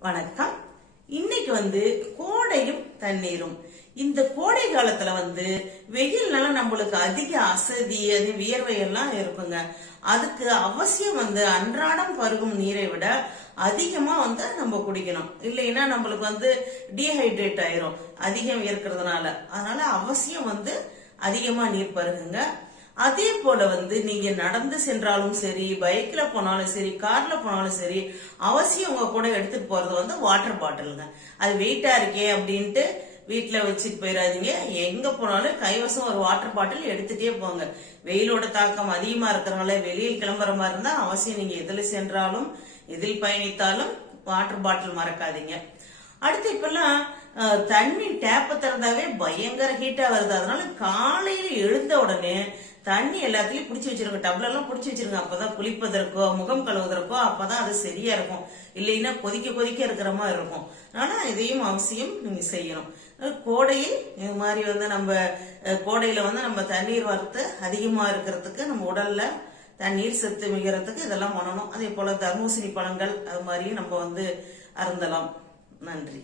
வணக்கம். இன்னைக்கு வந்து கோடையும் தண்ணீரும். இந்த கோடை காலத்துல வந்து வெயில்னால நம்மளுக்கு அதிக அசதி அது வியர்வை எல்லாம் இருக்குங்க. அதுக்கு அவசியம் வந்து அன்றாடம் பருகும் நீரை விட அதிகமா வந்து நம்ம குடிக்கணும். இல்லைன்னா நம்மளுக்கு வந்து டீஹைட்ரேட் ஆயிரும் அதிகம் இருக்கிறதுனால அதனால அவசியம் வந்து அதிகமா நீர் பருகுங்க. அதே போல வந்து நீங்க நடந்து சென்றாலும் சரி பைக்ல போனாலும் சரி கார்ல போனாலும் சரி அவசியம் உங்க கூட எடுத்துட்டு போறது வந்து வாட்டர் பாட்டிலுங்க அது வெயிட்டா இருக்கே அப்படின்ட்டு வீட்டுல வச்சுட்டு போயிடாதீங்க எங்க போனாலும் கைவசம் ஒரு வாட்டர் பாட்டில் எடுத்துட்டே போங்க. வெயிலோட தாக்கம் அதிகமா இருக்கிறனால வெளியில் கிளம்புற மாதிரி இருந்தா அவசியம் நீங்க எதுல சென்றாலும் எதில் பயணித்தாலும் வாட்டர் பாட்டில் மறக்காதீங்க. அடுத்து இப்பெல்லாம் தண்ணி டேப்பை திறந்தாவே பயங்கர ஹீட்டா வருது. அதனால காலையில எழுந்த உடனே தண்ணி எல்லாத்துலயும் பிடிச்சி வச்சிருங்க. டப்ளெல்லாம் பிடிச்சி வச்சிருங்க. அப்பதான் குளிப்பதற்கோ முகம் கழுவுதற்கோ அப்பதான் அது சரியா இருக்கும். இல்லைன்னா கொதிக்க கொதிக்க இருக்கிற மாதிரி இருக்கும். ஆனா இதையும் அவசியம் நீங்க செய்யணும். கோடையில் இது மாதிரி வந்து நம்ம கோடையில வந்து நம்ம தண்ணீர் வரத்து அதிகமா இருக்கிறதுக்கு நம்ம உடல்ல தண்ணீர் செத்து மிகிறதுக்கு இதெல்லாம் பண்ணணும். அதே போல தர்மூசணி பழங்கள் அது மாதிரியும் நம்ம வந்து அருந்தலாம். நன்றி.